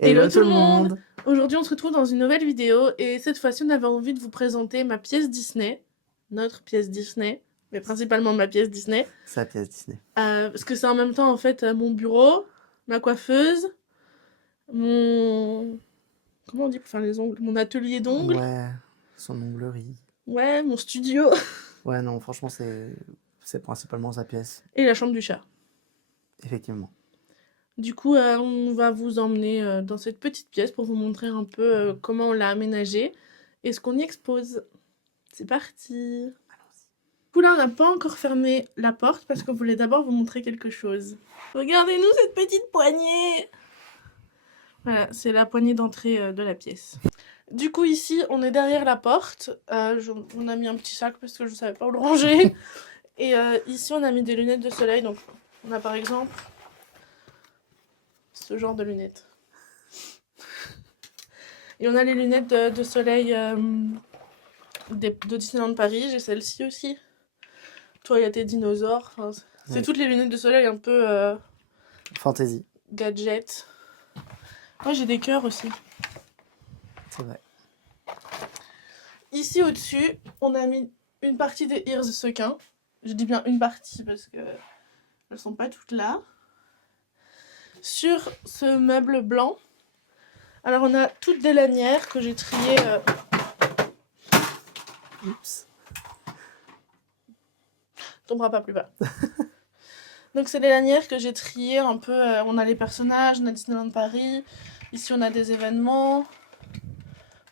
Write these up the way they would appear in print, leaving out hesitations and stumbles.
Hello tout le monde! Aujourd'hui on se retrouve dans une nouvelle vidéo et cette fois-ci on avait envie de vous présenter ma pièce Disney, notre pièce Disney, mais principalement ma pièce Disney. Sa pièce Disney. Parce que c'est en même temps en fait mon bureau, ma coiffeuse, mon... Comment on dit pour faire les ongles? Mon atelier d'ongles. Ouais, son onglerie. Ouais, mon studio. Ouais, non, franchement c'est principalement sa pièce. Et la chambre du chat. Effectivement. Du coup, on va vous emmener dans cette petite pièce pour vous montrer un peu comment on l'a aménagée et ce qu'on y expose. C'est parti! Du coup là, on n'a pas encore fermé la porte parce qu'on voulait d'abord vous montrer quelque chose. Regardez-nous cette petite poignée! Voilà, c'est la poignée d'entrée de la pièce. Du coup ici, on est derrière la porte. On a mis un petit sac parce que je ne savais pas où le ranger. Et ici, on a mis des lunettes de soleil. Donc, on a par exemple ce genre de lunettes. Et on a les lunettes de soleil de Disneyland Paris. J'ai celle-ci aussi. Toi, il y a tes dinosaures. Enfin, c'est Oui. toutes les lunettes de soleil un peu Fantasy. gadget. Moi, j'ai des cœurs aussi. C'est vrai. Ici, au-dessus, on a mis une partie des ears de sequin. Je dis bien une partie parce que elles sont pas toutes là. Sur ce meuble blanc, alors on a toutes des lanières que j'ai triées. Oups. Tombera pas plus bas. Donc c'est des lanières que j'ai triées un peu. On a les personnages, on a Disneyland Paris. Ici on a des événements.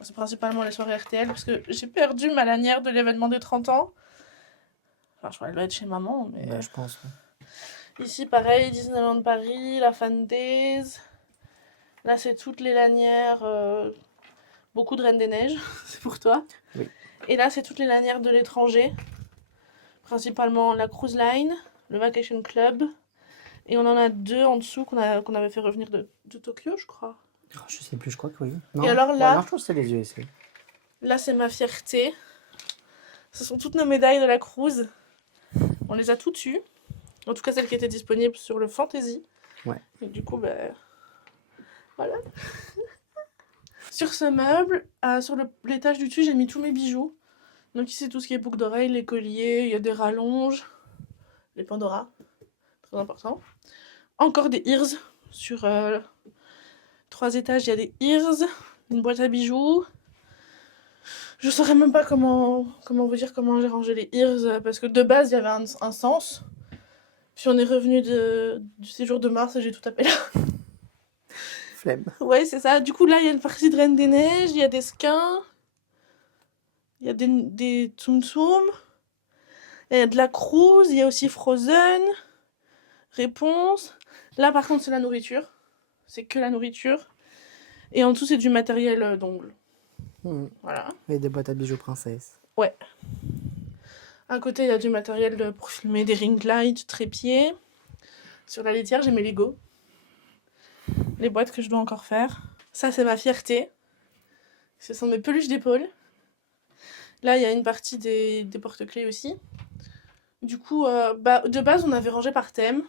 C'est principalement les soirées RTL parce que j'ai perdu ma lanière de l'événement des 30 ans. Enfin, je crois qu'elle doit être chez maman, mais... Bah, je pense. Ouais. Ici, pareil, Disneyland Paris, la Fan Days. Là, c'est toutes les lanières. Beaucoup de Reine des Neiges, c'est pour toi. Oui. Et là, c'est toutes les lanières de l'étranger. Principalement la Cruise Line, le Vacation Club. Et on en a deux en dessous qu'on avait fait revenir de Tokyo, je crois. Oh, je sais plus, je crois que oui. Non. Et alors là, non, je pense que c'est les yeux ici. Là, c'est ma fierté. Ce sont toutes nos médailles de la cruise. On les a toutes eues. En tout cas, celles qui étaient disponibles sur le Fantasy. Ouais. Et du coup, ben... Voilà. Sur ce meuble, sur l'étage du dessus, j'ai mis tous mes bijoux. Donc ici, tout ce qui est boucles d'oreilles, les colliers, il y a des rallonges, les Pandora, très important. Encore des ears. Sur 3 étages, il y a des ears, une boîte à bijoux. Je saurais même pas comment vous dire comment j'ai rangé les ears, parce que de base, il y avait un sens. Puis on est revenu du séjour de Mars et j'ai tout tapé là. Flemme. Ouais, c'est ça. Du coup, là, il y a une partie de Reine des Neiges, il y a des skins, il y a des Tsum Tsum, il y a de la cruise, il y a aussi Frozen, Réponse. Là, par contre, c'est la nourriture. C'est que la nourriture. Et en dessous, c'est du matériel d'ongles. Voilà. Et des boîtes à bijoux princesse. Ouais. À côté, il y a du matériel pour filmer, des ring lights, trépieds. Sur la litière, j'ai mes Lego. Les boîtes que je dois encore faire. Ça, c'est ma fierté. Ce sont mes peluches d'épaule. Là, il y a une partie des porte-clés aussi. Du coup, de base, on avait rangé par thème.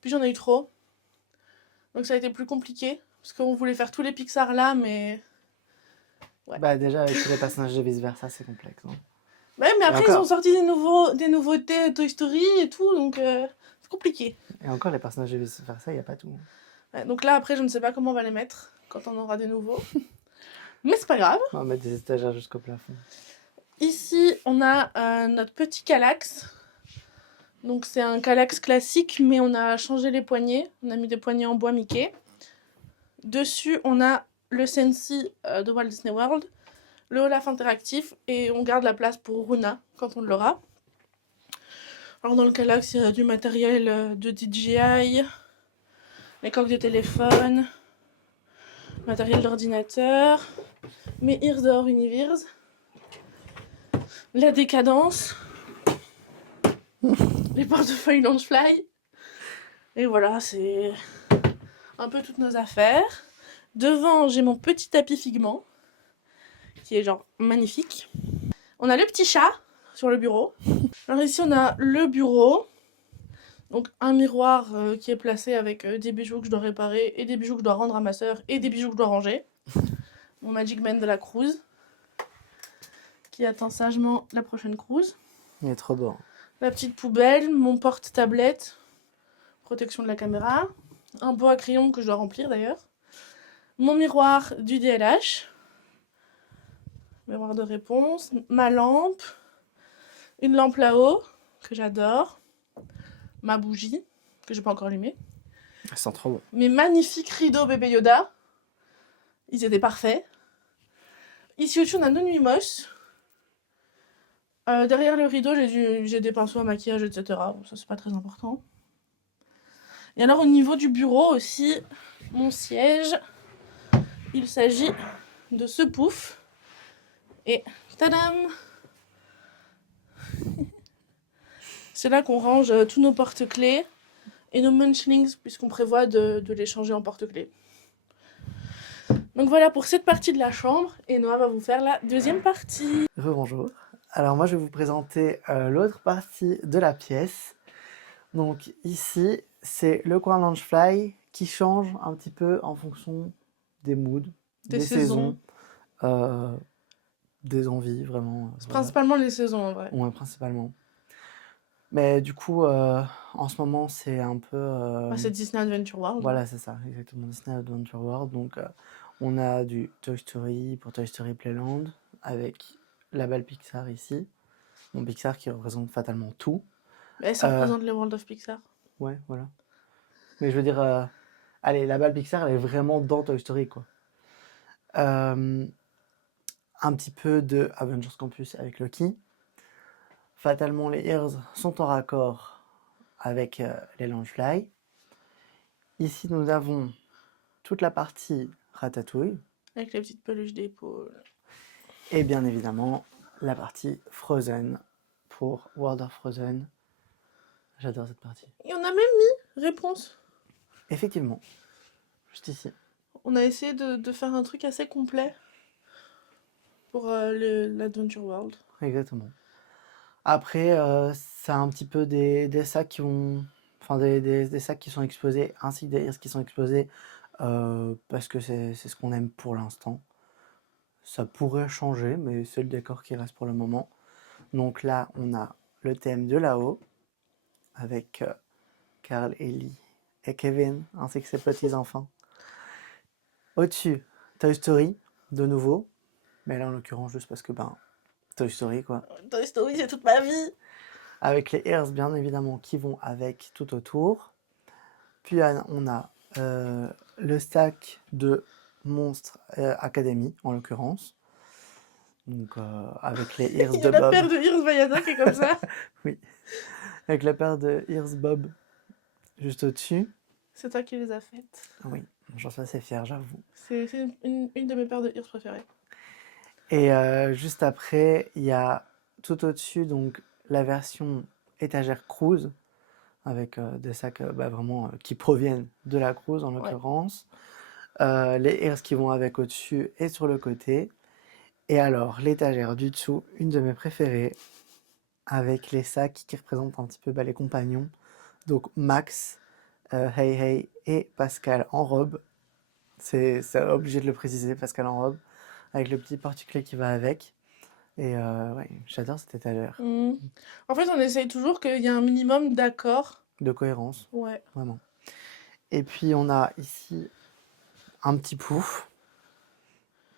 Puis j'en ai eu trop. Donc ça a été plus compliqué. Parce qu'on voulait faire tous les Pixar là, mais... Ouais. Bah déjà, avec tous les personnages de vice-versa, c'est complexe. Hein. Ouais, mais après, ils ont sorti des nouveautés Toy Story et tout, donc c'est compliqué. Et encore, les personnages de vice-versa, il n'y a pas tout. Ouais, donc là, après, je ne sais pas comment on va les mettre quand on aura des nouveaux. Mais c'est pas grave. On va mettre des étagères jusqu'au plafond. Ici, on a notre petit Kallax. Donc c'est un Kallax classique, mais on a changé les poignées. On a mis des poignées en bois Mickey. Dessus, on a le Sensi de Walt Disney World, le Olaf interactif, et on garde la place pour Runa quand on l'aura. Alors dans le Kallax, il y a du matériel de DJI, les coques de téléphone, matériel d'ordinateur, mes ears de Hors Universe, la décadence, les portefeuilles Launchfly, et voilà, c'est un peu toutes nos affaires. Devant, j'ai mon petit tapis Figment, qui est genre magnifique. On a le petit chat sur le bureau. Alors ici, on a le bureau. Donc un miroir qui est placé avec des bijoux que je dois réparer et des bijoux que je dois rendre à ma sœur et des bijoux que je dois ranger. Mon Magic Man de la cruise qui attend sagement la prochaine cruise. Il est trop beau. La petite poubelle, mon porte-tablette, protection de la caméra, un pot à crayon que je dois remplir d'ailleurs, mon miroir du DLH, miroir de réponse, ma lampe, une lampe là-haut que j'adore, ma bougie que j'ai pas encore allumée, Ça sent trop bon. mes magnifiques rideaux bébé Yoda, ils étaient parfaits. Ici au-dessus on a nos nuits moches. Derrière le rideau j'ai des pinceaux à maquillage, etc. Bon, ça c'est pas très important. Et alors au niveau du bureau aussi, mon siège, il s'agit de ce pouf. Et tadam! C'est là qu'on range tous nos porte-clés et nos munchlings, puisqu'on prévoit de les changer en porte-clés. Donc voilà pour cette partie de la chambre, et Noah va vous faire la deuxième partie. Rebonjour. Alors moi je vais vous présenter l'autre partie de la pièce. Donc ici c'est le coin Loungefly qui change un petit peu en fonction des moods, Des saisons. des envies vraiment. C'est principalement les saisons en vrai. Ouais, principalement. Mais du coup en ce moment c'est un peu... C'est Disney Adventure World. Voilà, c'est ça, exactement, Disney Adventure World. Donc on a du Toy Story pour Toy Story Playland avec la balle Pixar ici. Bon, Pixar qui représente fatalement tout. Et ça représente les World of Pixar. Ouais, voilà. Mais je veux dire, allez, la balle Pixar, elle est vraiment dans Toy Story, quoi. Un petit peu de Avengers Campus avec Loki. Fatalement, les Ears sont en raccord avec les Loungefly. Ici, nous avons toute la partie Ratatouille. Avec les petites peluches d'épaule. Et bien évidemment, la partie Frozen pour World of Frozen. J'adore cette partie. Et on a même mis réponse. Effectivement, juste ici. On a essayé de faire un truc assez complet pour l'Adventure World. Exactement. Après, c'est un petit peu des sacs qui vont... Enfin, des sacs qui sont exposés, ainsi que des ears qui sont exposés, parce que c'est ce qu'on aime pour l'instant. Ça pourrait changer, mais c'est le décor qui reste pour le moment. Donc là, on a le thème de là-haut, avec Carl, Ellie et Kevin, ainsi que ses petits-enfants. Au-dessus, Toy Story, de nouveau. Mais là, en l'occurrence, juste parce que, Toy Story, quoi. Toy Story, c'est toute ma vie! Avec les ears, bien évidemment, qui vont avec tout autour. Puis, on a le stack de Monstres Academy, en l'occurrence. Donc, avec les ears Il y a de la Bob. paire de Ears Vaiana qui est comme ça. Oui. Avec la paire de ears Bob juste au-dessus. C'est toi qui les as faites. Oui, j'en suis assez fier, j'avoue. C'est une de mes paires de Ears préférées. Et juste après, il y a tout au-dessus donc la version étagère cruise avec des sacs vraiment qui proviennent de la cruise en l'occurrence. Les ears qui vont avec au-dessus et sur le côté. Et alors l'étagère du dessous, une de mes préférées, avec les sacs qui représentent un petit peu les compagnons. Donc Max, Hey Hey et Pascal en robe. C'est obligé de le préciser, Pascal en robe, avec le petit porte-clés qui va avec. Et ouais, j'adore cette étagère. En fait, on essaye toujours qu'il y ait un minimum d'accord. De cohérence. Ouais. Vraiment. Et puis on a ici un petit pouf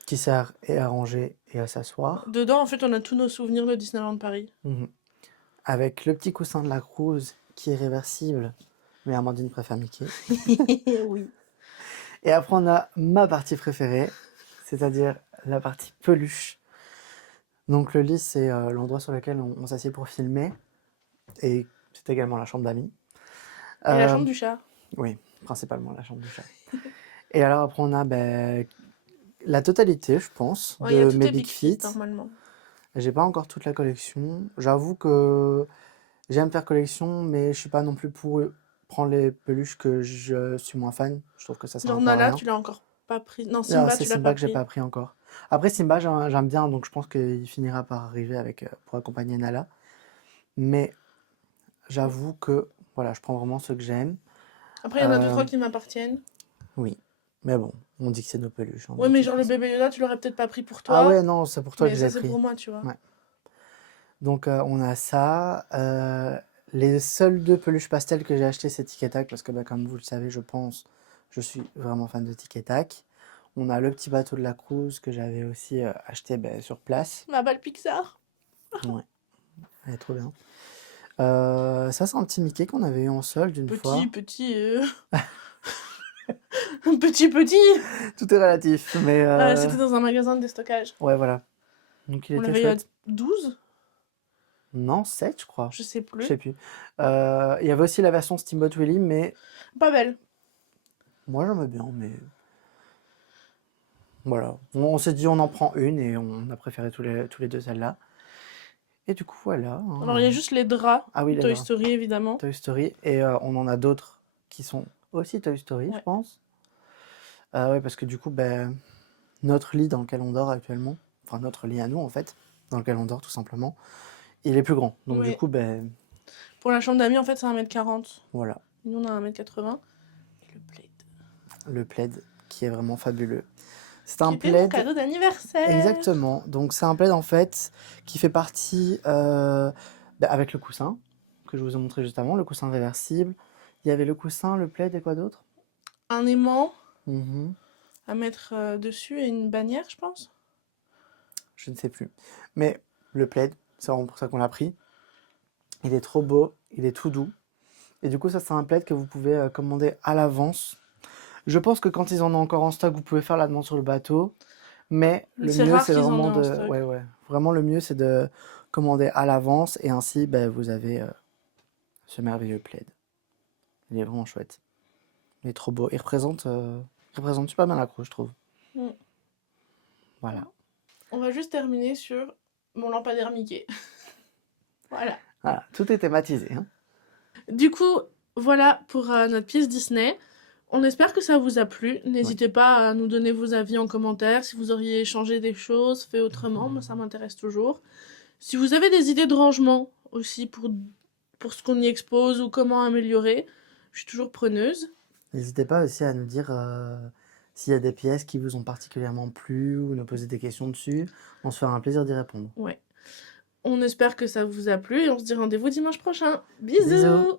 qui sert et à ranger et à s'asseoir. Dedans, en fait, on a tous nos souvenirs de Disneyland Paris. Avec le petit coussin de la cruise qui est réversible, mais Amandine préfère Mickey. Oui. Et après, on a ma partie préférée, c'est-à-dire la partie peluche. Donc le lit, c'est l'endroit sur lequel on s'assied pour filmer. Et c'est également la chambre d'amis. Et la chambre du chat. Oui, principalement la chambre du chat. Et alors après, on a la totalité, je pense, de mes Big Feet. Normalement. J'ai pas encore toute la collection. J'avoue que j'aime faire collection, mais je suis pas non plus pour prendre les peluches que je suis moins fan. Je trouve que ça sert Genre un peu à Nala, rien. tu l'as encore pas pris. Non, Simba, C'est tu l'as Simba pas que j'ai pris. pas pris encore. Après, Simba, j'aime bien, donc je pense qu'il finira par arriver avec, pour accompagner Nala. Mais j'avoue que Voilà, je prends vraiment ceux que j'aime. Après, il y en a deux, Euh, trois qui m'appartiennent. oui, mais bon, on dit que c'est nos peluches, hein, Ouais, de mais toute genre le façon. bébé Yoda, tu l'aurais peut-être pas pris pour Ah toi, ouais, non, c'est pour toi que mais je ça, l'ai c'est pris. pour moi, tu vois. Ouais. Donc on a ça. Les seuls deux peluches pastel que j'ai acheté, c'est Tic et Tac, parce que bah, comme vous le savez, je pense, je suis vraiment fan de Tic et Tac. On a le petit bateau de la Cruz que j'avais aussi acheté sur place. Ma balle Pixar. Ouais, elle est trop bien. Ça, c'est un petit Mickey qu'on avait eu en solde une Petit, fois. petit. Petit. Tout est relatif, mais C'était dans un magasin de déstockage. ouais, voilà. Donc il On était l'avait eu à chouette. 12, Non, 7, je crois. je sais Je plus. sais plus. Il y avait aussi la version Steamboat Willie, mais Pas belle. moi j'aimais bien, mais voilà. On s'est dit on en prend une et on a préféré tous les deux celle-là. Et du coup, voilà, Alors, il y a hein. juste les draps. Ah oui, les Toy draps. Story, évidemment. Toy Story. Et on en a d'autres qui sont aussi Toy Story, je Ouais. pense. Ouais, parce que du coup, ben, notre lit dans lequel on dort actuellement, enfin notre lit à nous en fait, dans lequel on dort tout simplement, il est plus grand. Donc du Ouais. coup, ben Pour la chambre d'amis, en fait, c'est 1m40. voilà, Nous, on a 1m80. Et le plaid. le plaid qui est vraiment fabuleux. C'est Qui un était mon plaid, cadeau d'anniversaire. exactement. Donc c'est un plaid en fait qui fait partie avec le coussin que je vous ai montré juste avant, le coussin réversible. Il y avait le coussin, le plaid et quoi d'autre? Un aimant Mhm. à mettre dessus et une bannière, je pense. Je ne sais plus. Mais le plaid, c'est vraiment pour ça qu'on l'a pris. Il est trop beau, il est tout doux. Et du coup, ça, c'est un plaid que vous pouvez commander à l'avance. Je pense que quand ils en ont encore en stock, vous pouvez faire la demande sur le bateau. Mais le C'est mieux, rare c'est qu'ils en aient vraiment en de... stock. Ouais, ouais. Vraiment, le mieux, c'est de commander à l'avance. Et ainsi, ben, vous avez ce merveilleux plaid. Il est vraiment chouette. Il est trop beau. Il représente super bien la Cruz, je trouve. Mm. Voilà. On va juste terminer sur mon lampadaire Mickey. Voilà. Voilà. Tout est thématisé, hein. Du coup, voilà pour notre pièce Disney. On espère que ça vous a plu. N'hésitez pas à nous donner vos avis en commentaire. Si vous auriez changé des choses, fait autrement, moi ça m'intéresse toujours. Si vous avez des idées de rangement aussi pour ce qu'on y expose ou comment améliorer, je suis toujours preneuse. N'hésitez pas aussi à nous dire s'il y a des pièces qui vous ont particulièrement plu ou nous poser des questions dessus. On se fera un plaisir d'y répondre. Ouais. On espère que ça vous a plu et on se dit rendez-vous dimanche prochain. Bisous. Bisous.